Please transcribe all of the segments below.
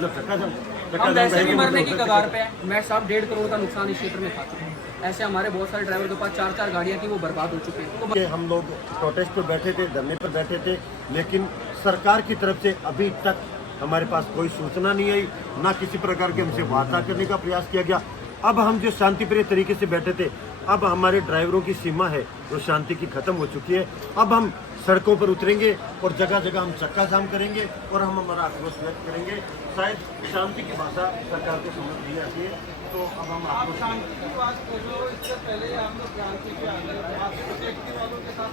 हम वैसे भी मरने की कगार पे है। मैं साहब 1.5 करोड़ का नुकसान इस क्षेत्र में खा चुका हूँ। ऐसे हमारे बहुत सारे ड्राइवर के पास 4-4 गाड़ियाँ थी, वो बर्बाद हो चुके हैं। तो हम लोग प्रोटेस्ट पर बैठे थे, धरने पर बैठे थे, लेकिन सरकार की तरफ से अभी तक हमारे पास कोई सूचना नहीं आई, ना किसी प्रकार के हमसे वार्ता करने का प्रयास किया गया। अब हम जो शांतिप्रिय तरीके से बैठे थे, अब हमारे ड्राइवरों की सीमा है वो शांति की खत्म हो चुकी है। अब हम सड़कों पर उतरेंगे और जगह जगह हम चक्का जाम करेंगे और हम हमारा आक्रोश व्यक्त करेंगे। शायद शांति की भाषा सरकार को समझ नहीं आती है, तो अब हम शांति की बात करो। इससे पहले हम लोग क्रांति के आगे वालों के साथ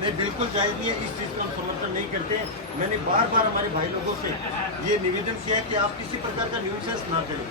नहीं, बिल्कुल जायज नहीं है। इस चीज़ को हम समर्थन नहीं करते। मैंने बार बार हमारे भाई लोगों से ये निवेदन किया है कि आप किसी प्रकार का न्यूसेंस ना करें।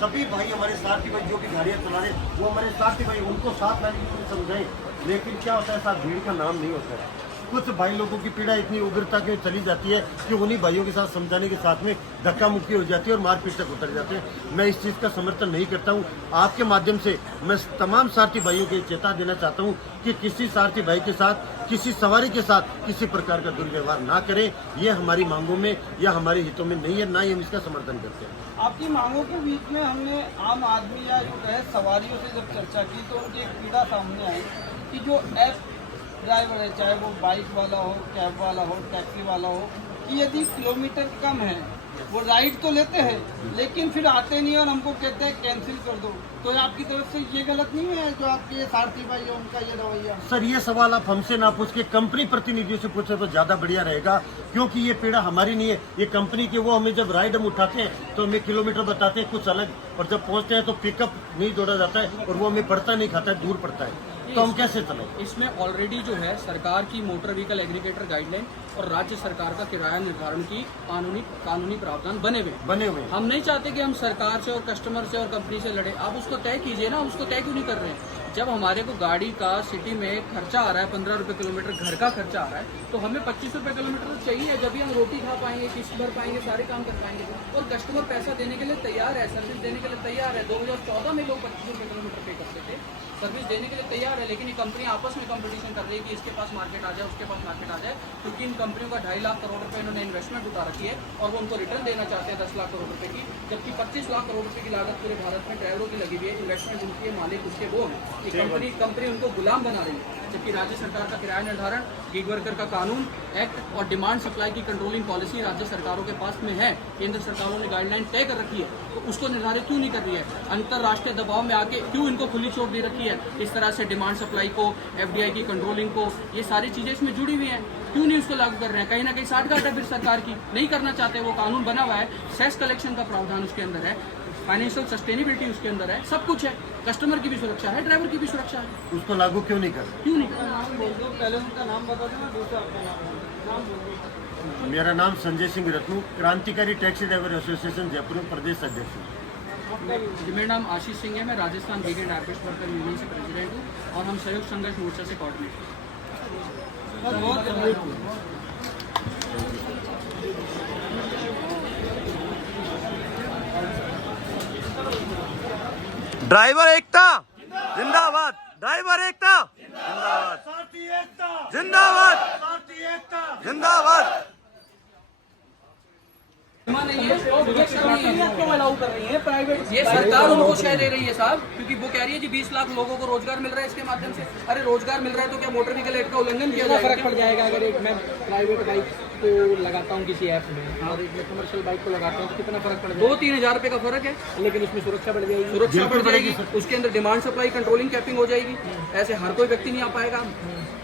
सभी भाई हमारे साथी भाई जो कि गाड़ियाँ चला रहे, वो हमारे साथी भाई, उनको साथ लाने की समझाएं। लेकिन क्या होता है साथ भीड़ का नाम नहीं होता है। कुछ भाई लोगों की पीड़ा इतनी उग्रता की चली जाती है कि उन्हीं भाइयों के साथ समझाने के साथ में धक्का मुक्की हो जाती है और मारपीट तक उतर जाते हैं। मैं इस चीज़ का समर्थन नहीं करता हूं। आपके माध्यम से मैं तमाम सारथी भाइयों को चेता देना चाहता हूं कि किसी सारथी भाई के साथ, किसी सवारी के साथ किसी प्रकार का दुर्व्यवहार ना करें। ये हमारी मांगों में या हमारे हितों में नहीं है, ना ही हम इसका समर्थन करते हैं। आपकी मांगों के बीच में हमने आम आदमी या जो है सवारियों से जब चर्चा की तो उनकी एक पीड़ा सामने आई कि जो ऐप ड्राइवर है, चाहे वो बाइक वाला हो, कैब वाला हो, टैक्सी वाला हो, कि यदि किलोमीटर कम है वो राइड तो लेते हैं लेकिन फिर आते नहीं और हमको कहते हैं कैंसिल कर दो। तो आपकी तरफ से ये गलत नहीं है जो आपके सारथी भाई है उनका ये रवैया? सर, ये सवाल आप हमसे ना पूछ के कंपनी प्रतिनिधियों से पूछे तो ज्यादा बढ़िया रहेगा, क्योंकि ये पीड़ा हमारी नहीं है, ये कंपनी के। वो हमें जब राइड हम उठाते हैं तो हमें किलोमीटर बताते हैं कुछ अलग, और जब पहुंचते हैं तो पिकअप नहीं जोड़ा जाता है और वो हमें पड़ता नहीं खाता है, दूर पड़ता है, तो हम कैसे चलें? इसमें ऑलरेडी जो है सरकार की मोटर व्हीकल एग्रीगेटर गाइडलाइन और राज्य सरकार का किराया निर्धारण की कानूनी प्रावधान बने हुए। हम नहीं चाहते कि हम सरकार से और कस्टमर से और कंपनी से लड़े। आप उसको तय कीजिए ना, उसको तय क्यों नहीं कर रहे हैं? जब हमारे को गाड़ी का सिटी में खर्चा आ रहा है 15 रुपये किलोमीटर, घर का खर्चा आ रहा है, तो हमें 25 रुपये किलोमीटर तो चाहिए, जब भी हम रोटी खा पाएंगे, किस्त भर पाएंगे, सारे काम कर पाएंगे। और कस्टमर पैसा देने के लिए तैयार है, सर्विस देने के लिए तैयार है। 2014 में लोग 25 रुपये किलोमीटर पे करते थे, सर्विस देने के लिए तैयार है। लेकिन ये कंपनी आपस में कंपटीशन कर रही है कि इसके पास मार्केट आ जाए, उसके पास मार्केट आ जाए, क्योंकि इन कंपनियों का 2.5 लाख करोड़ रुपए इन्होंने इन्वेस्टमेंट उठा रखी है और वो उनको रिटर्न देना चाहते हैं 10 लाख करोड़ रुपए की, जबकि 25 लाख करोड़ रुपए की लागत पूरे भारत में ड्राइवरों की लगी हुई है। इन्वेस्टमेंट उनकी है, मालिक उसके वो है। कंपनी उनको गुलाम बना रही है। जबकि राज्य सरकार का किराया निर्धारण, गिग वर्कर का कानून, एक्ट और डिमांड सप्लाई की कंट्रोलिंग पॉलिसी राज्य सरकारों के पास में है। केंद्र सरकारों ने गाइडलाइन तय कर रखी है, तो उसको निर्धारित क्यों नहीं कर रही है? अंतरराष्ट्रीय दबाव में आके क्यों इनको खुली छूट दे रखी है? इस तरह से डिमांड सप्लाई को, एफडीआई की कंट्रोलिंग को, ये सारी चीजें इसमें जुड़ी हुई हैं। क्यों नहीं उसको लागू कर रहे हैं? कहीं ना कहीं साठगांठ है फिर सरकार की, नहीं करना चाहते। वो कानून बना हुआ है, सेस कलेक्शन का प्रावधान उसके अंदर है, फाइनेंशियल सस्टेनेबिलिटी उसके अंदर है, सब कुछ है। कस्टमर की भी सुरक्षा है, ड्राइवर की भी सुरक्षा है। उसको लागू क्यों नहीं कर? क्यों नहीं? नाम बोल दो, पहले उनका नाम बता देना, दूसरा आपका नाम बोल दो। मेरा नाम संजय सिंह रत्नू, क्रांतिकारी टैक्सी ड्राइवर एसोसिएशन जयपुर में प्रदेश अध्यक्ष हूँ। जी, मेरा नाम आशीष सिंह है, मैं Rajasthan gig and airbase worker union से प्रेसिडेंट हूँ और हम संयुक्त संघर्ष मोर्चा से कोऑर्डिनेटर। ड्राइवर एकता जिंदाबाद, ड्राइवर एकता जिंदाबाद, जिंदाबाद, जिंदाबाद। नहीं है, क्यों अलाउ कर रही है प्राइवेट? ये सरकार उनको शय दे रही है साहब, क्योंकि वो कह रही है कि 20 लाख लोगों को रोजगार मिल रहा है इसके माध्यम से। अरे रोजगार मिल रहा है तो क्या मोटर व्हीकल एक्ट का उल्लंघन किया जाएगा? फर्क पड़ जाएगा अगर एक मैं प्राइवेट बाइक को लगाता हूँ किसी ऐप में और एक मैं कमर्शियल बाइक को लगाता हूँ तो कितना फर्क पड़ जाएगा? 2-3 हज़ार रुपये का फर्क है, लेकिन उसमें सुरक्षा बढ़ जाएगी। सुरक्षा बढ़ जाएगी, उसके अंदर डिमांड सप्लाई कंट्रोलिंग कैपिंग हो जाएगी। ऐसे हर कोई व्यक्ति नहीं आ पाएगा,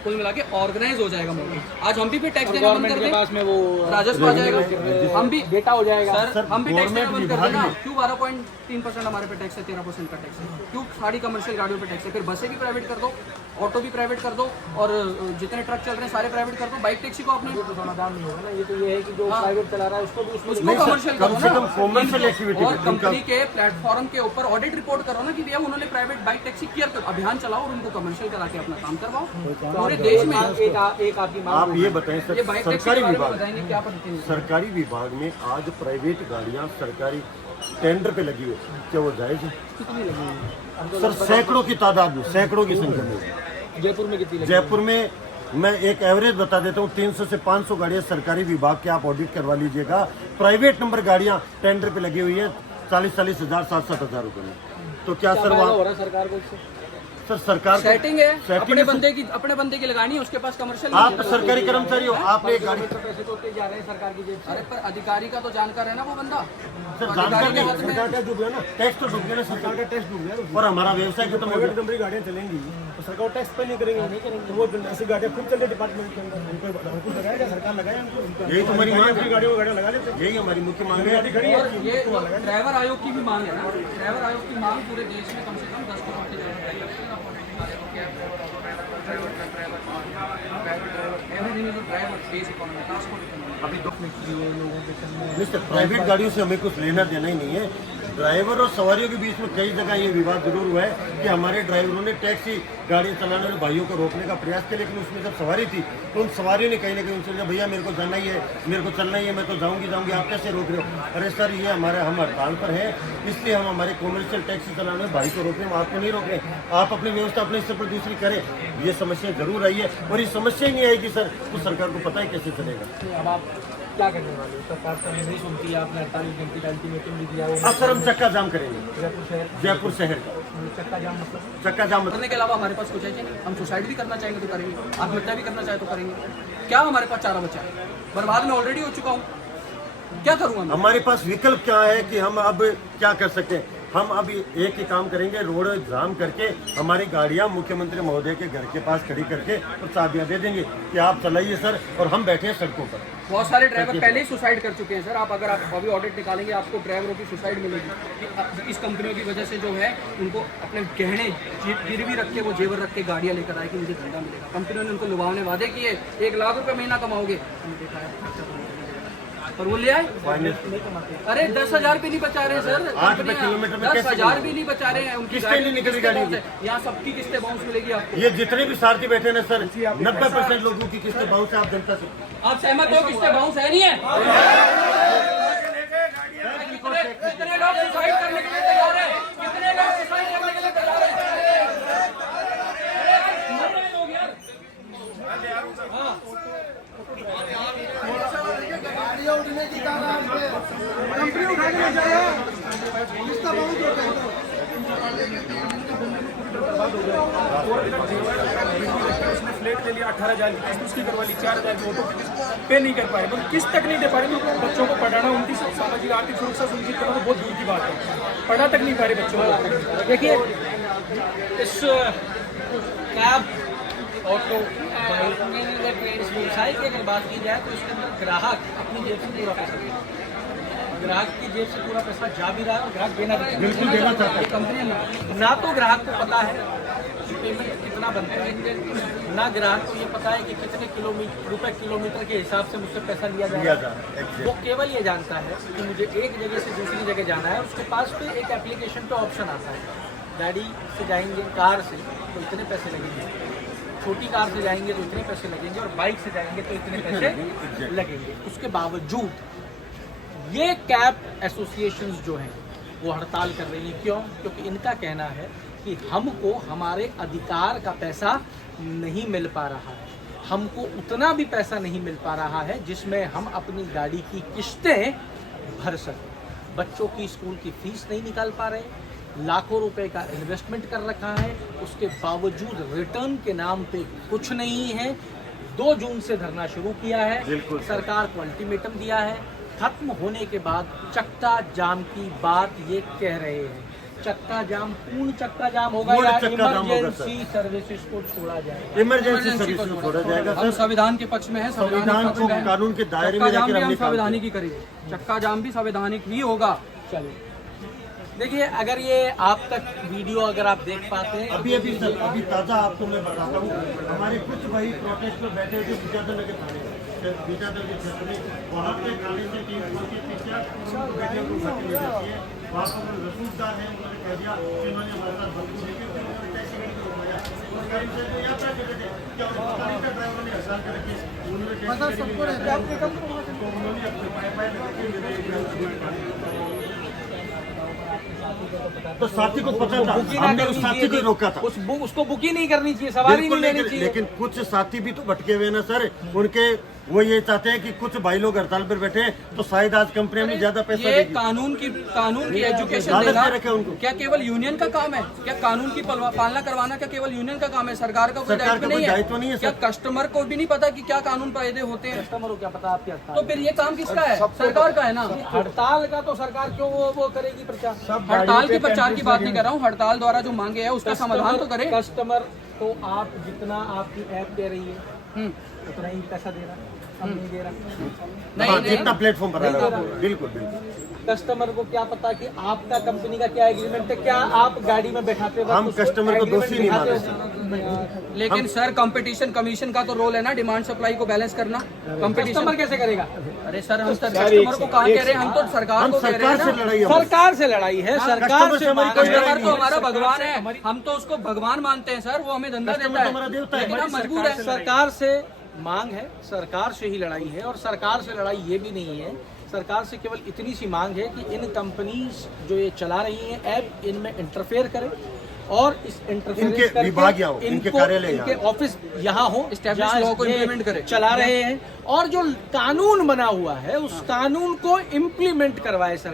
कुल मिला के ऑर्गेनाइज हो जाएगा मार्केट। आज हम भी टैक्स देना बंद कर दें, पास में वो राजस्व आ जाएगा, हम भी डेटा हो जाएगा। सर हम भी टैक्स देना बंद कर देना। क्यों 12.3% हमारे पे टैक्स है, 13% का टैक्स है? क्यों सारी कमर्शियल गाड़ियों पे टैक्स है? फिर बसें भी प्राइवेट कर दो, ऑटो भी प्राइवेट कर दो और जितने ट्रक चल रहे हैं सारे प्राइवेट कर दो। बाइक टैक्सी को आपने तो समाधान नहीं होगा ना, ये तो ये है कि जो प्राइवेट चला रहा है उसको भी उसको कमर्शियल करो ना, और कंपनी के प्लेटफॉर्म के ऊपर ऑडिट रिपोर्ट करो ना कि भैया उन्होंने प्राइवेट बाइक टैक्सी क्लियर अभियान चलाओ और उनको कमर्शियल करा के अपना काम करवाओ पूरे देश में। एक आपकी आप ये बताएं सर, सरकारी विभाग विभाग में आज प्राइवेट गाड़ियां सरकारी टेंडर पे लगी हुई, क्या वो जायज है? कितनी लगी सर सैकड़ों की तादाद में, सैकड़ों की संख्या में। जयपुर में कितनी लगी? जयपुर में मैं एक एवरेज बता देता हूँ, 300 से 500 गाड़ियाँ सरकारी विभाग के आप ऑडिट करवा लीजिएगा। प्राइवेट नंबर गाड़ियाँ टेंडर पे लगी हुई है 40-40 हज़ार 60-60 हज़ार रुपये में। तो क्या सर वहाँ हो रहा है सरकार को इससे? सर सरकार सेटिंग है, सेटिंग अपने बंदे की लगानी है, उसके पास कमर्शियल आप सरकारी कर्मचारी हो, आपने एक गाड़ी पैसे तो जा रहे हैं सरकार की जेब से। अरे पर अधिकारी का तो जानकार है ना वो बंदा। सर अधिकारी जानकार के नहीं, हाथ में सरकार का डूब गया ना, टैक्स तो डूब गया ना, सरकार का टैक्स डूब गया और हमारा व्यवसाय खत्म हो गया। कंपनी गाड़ियाँ चलेंगी तो सरकार टैक्स पे नहीं करेंगे, तो वो ऐसी गाड़ियाँ खुद चल रही डिपार्टमेंट के अंदर, उनको अंकुश लगाया जाए, सरकार लगाए उनको। यही तो हमारी मांग है, गाड़ियों को गाड़ियाँ लगा लेते हैं। यही हमारी मुख्य मांग है। और ये ड्राइवर आयोग की भी मांग है ना, ड्राइवर आयोग की मांग पूरे देश में कम से कम 10 करोड़ की अभी नहीं सर, प्राइवेट गाड़ियों से हमें कुछ लेना देना ही नहीं है। ड्राइवर और सवारियों के बीच में कई जगह ये विवाद जरूर हुआ है कि हमारे ड्राइवरों ने टैक्सी गाड़ी चलाने वाले भाइयों को रोकने का प्रयास किया, लेकिन उसमें जब सवारी थी तो उन सवारियों ने कहीं ना कहीं उनसे कहा, भैया मेरे को जाना ही है, मेरे को चलना ही है, मैं तो जाऊंगी, आप कैसे रोक रहे हो? अरे सर ये हम हड़ताल पर है, इसलिए हम हमारे कॉमर्शियल टैक्सी चलाने वाले भाई को रोक रहे हैं, आपको नहीं रोक रहे। आप अपनी व्यवस्था अपने स्तर पर दूसरी करें। ये समस्या जरूर आई है और ये समस्या ही नहीं आएगी सर, तो सरकार को पता है कैसे चलेगा। अब आप क्या करने वाले हो? सरकार तो नहीं सुनती है, आपने 48 घंटे का अल्टीमेटम भी दिया। अब सर हम चक्का जाम करेंगे, जयपुर शहर का चक्का जाम मतलब चक्का जाम करने के अलावा हमारे पास कुछ है नहीं। हम सुसाइड भी करना चाहेंगे तो करेंगे, आत्महत्या भी करना चाहे तो करेंगे। क्या हमारे पास चारा बचा है? बर्बाद में ऑलरेडी हो चुका हूँ, क्या करूँगा मैं? हमारे पास विकल्प क्या है कि हम अब क्या कर सकते हैं? हम अब एक ही काम करेंगे, रोड जाम करके हमारी गाड़ियां मुख्यमंत्री महोदय के घर के पास खड़ी करके और चाबियां दे देंगे कि आप चलाइए सर, और हम बैठे हैं सड़कों पर। बहुत सारे ड्राइवर पहले ही सुसाइड कर चुके हैं सर। आप अगर आप अभी ऑडिट निकालेंगे आपको ड्राइवरों की सुसाइड मिलेगी कि इस कंपनियों की वजह से जो है उनको अपने गहने गिरवी रख के, वो जेवर रख के गाड़ियाँ लेकर आए कि मुझे धंधा मिलेगा। कंपनियों ने उनको लुभावने वादे किए, 1 लाख रुपये महीना कमाओगे, हमने देखा है पर वो ले आए। अरे 10,000 भी नहीं बचा रहे सर, 8 रुपए किलोमीटर में 10,000 भी नहीं बचा रहे हैं। उनकी किस्तें नहीं निकली गाड़ी की। यहाँ सबकी किस्तें बाउंस मिलेगी आपको। ये जितने भी सारथी बैठे ना सर, 90% लोगों की किस्तें बाउंस है। आप जनता से आप सहमत हो? किस्तें बाउंस है नहीं है? कितने लोग सुसाइड करने के लिए तैयार है? कितने लोग सुसाइड करने के लिए तैयार है? उसने फ्लैट ले लिया 18,000 की किस्त उसकी करवा ली, 4,000 की ऑटो की किस्त पे नहीं कर पाए, मतलब किस्त तक नहीं दे पा रहे। तो बच्चों को पढ़ाना, उनकी सामाजिक आर्थिक सुरक्षा सुनिश्चित करना तो बहुत दूर की बात है, पढ़ा तक नहीं पा रहे बच्चों को। देखिए, इस कैब ऑटो व्यवसाय की अगर बात की जाए तो इसके अंदर ग्राहक अपनी जेब से पूरा पैसा देगा। ग्राहक की जेब से पूरा पैसा जा भी रहा है और ग्राहक देना भी बिल्कुल देना चाहता है। कंपनी ना तो ग्राहक को पता है कि पेमेंट कितना बनता है, ना ग्राहक को ये पता है कि कितने रुपए किलोमीटर के हिसाब से मुझसे पैसा लिया जाएगा। वो केवल ये जानता है कि मुझे एक जगह से दूसरी जगह जाना है, और उसके पास पे एक एप्लीकेशन पे ऑप्शन आता है, गाड़ी से जाएंगे, कार से तो इतने पैसे लगेंगे, छोटी कार से जाएंगे तो इतने पैसे लगेंगे, और बाइक से जाएंगे तो इतने पैसे लगेंगे। उसके बावजूद ये कैब एसोसिएशंस जो हैं वो हड़ताल कर रही हैं। क्यों? क्योंकि इनका कहना है कि हमको हमारे अधिकार का पैसा नहीं मिल पा रहा है, हमको उतना भी पैसा नहीं मिल पा रहा है जिसमें हम अपनी गाड़ी की किस्तें भर सकें। बच्चों की स्कूल की फीस नहीं निकाल पा रहे, लाखों रुपए का इन्वेस्टमेंट कर रखा है, उसके बावजूद रिटर्न के नाम पे कुछ नहीं है। 2 जून से धरना शुरू किया है, सरकार को अल्टीमेटम दिया है, खत्म होने के बाद चक्का जाम की बात ये कह रहे हैं। चक्का जाम, पूर्ण चक्का जाम होगा या इमरजेंसी सर्विसेज को छोड़ा जाएगा? इमरजेंसी सर्विस को छोड़ा जाएगा। हम संविधान के पक्ष में है, संविधान को कानून के दायरे में जाम भी हम रखने का संवैधानिक ही करेंगे, चक्का जाम भी संवैधानिक ही होगा। चलिए, देखिए, अगर ये आप तक वीडियो अगर आप देख पाते हैं, अभी ताज़ा आपको मैं बताता हूँ, हमारे कुछ भाई प्रोटेस्ट में बैठे हुए विद्याधर नगर थाने विद्याधर के क्षेत्र में, वहाँ पे गाड़ी से 3 बैठे को भर्ती ले जाती है। वहाँ पर रसूखदार है, उन्होंने कह दिया कि उन्होंने हमारे साथ बदतमीजी की, क्योंकि उन्होंने टैक्सी गाड़ी को रोका उस गाड़ी से जो यात्रा करते थे, क्या गाड़ी का ड्राइवर ने हड़ताल कर रखी, उन्होंने टैक्सी गाड़ी तो उन्होंने अपने पाए लगा के मेरे तो साथी को पता था, हमने उस साथी को रोका था। उसको बुक ही नहीं करनी चाहिए, सवारी नहीं बिल्कुल लेनी नहीं, चाहिए। लेकिन कुछ साथी भी तो भटके हुए ना सर, उनके वो ये चाहते हैं कि कुछ भाई लोग हड़ताल पर बैठे हैं, तो शायद आज कंपनी में ज्यादा पैसा ये देगी। कानून की एजुकेशन लालच देना दे रखे हैं उनको। क्या केवल यूनियन का काम है? क्या कानून की पालना करवाना क्या केवल यूनियन का काम है? सरकार का कोई सरकार का कोई दायित्व नहीं है क्या? सर। कस्टमर को भी नहीं पता कि क्या कानून कायदे होते हैं? कस्टमर को क्या पता आपके हड़ताल? तो फिर ये काम किसका है? सरकार का है ना। हड़ताल का तो सरकार क्यों वो करेगी प्रचार? हड़ताल की प्रचार की बात नहीं कर रहा हूँ, हड़ताल द्वारा जो मांगे है उसका समाधान तो करे। कस्टमर तो आप जितना आपकी ऐप दे रही है उतना ही पैसा दे रहा है, कम नहीं दे रहा। हाँ, नहीं जितना प्लेटफॉर्म बना रहा है, बिल्कुल बिल्कुल। कस्टमर को क्या पता कि आपका कंपनी का क्या एग्रीमेंट है? क्या आप गाड़ी में बैठाते वक्त हम उसको कस्टमर को दोषी नहीं मान agreement लेकिन सर कंपटीशन कमीशन का तो रोल है ना डिमांड सप्लाई को बैलेंस करना। कंपटीशन कस्टमर कैसे करेगा? अरे सर हम कस्टमर को कहाँ कह रहे हैं? हम तो सरकार हम को कह रहे हैं सरकार से ना। लड़ाई है हमारी। सरकार से लड़ाई है, सरकार से मांग है। कस्टमर तो हमारा भगवान है, हम तो उसको भगवान मानते हैं सर, वो हमें धंधा कस्टमर देता तो हमारा है, देवता है। लेकिन हम मजबूर है। सरकार से मांग है, सरकार से ही लड़ाई है। और सरकार से लड़ाई ये भी नहीं है, सरकार से केवल इतनी सी मांग है कि इन कंपनीज जो ये चला रही हैं ऐप, इनमें इंटरफेयर करें और इस इंटरफेरेंस इनके विभाग यहाँ हो, इनके कार्यालय इनके यहाँ ऑफिस यहाँ हो, Established जहाँ law को ये implement करें। चला रहे हैं। और जो कानून बना हुआ है उस कानून को इम्प्लीमेंट करवाए सरकार।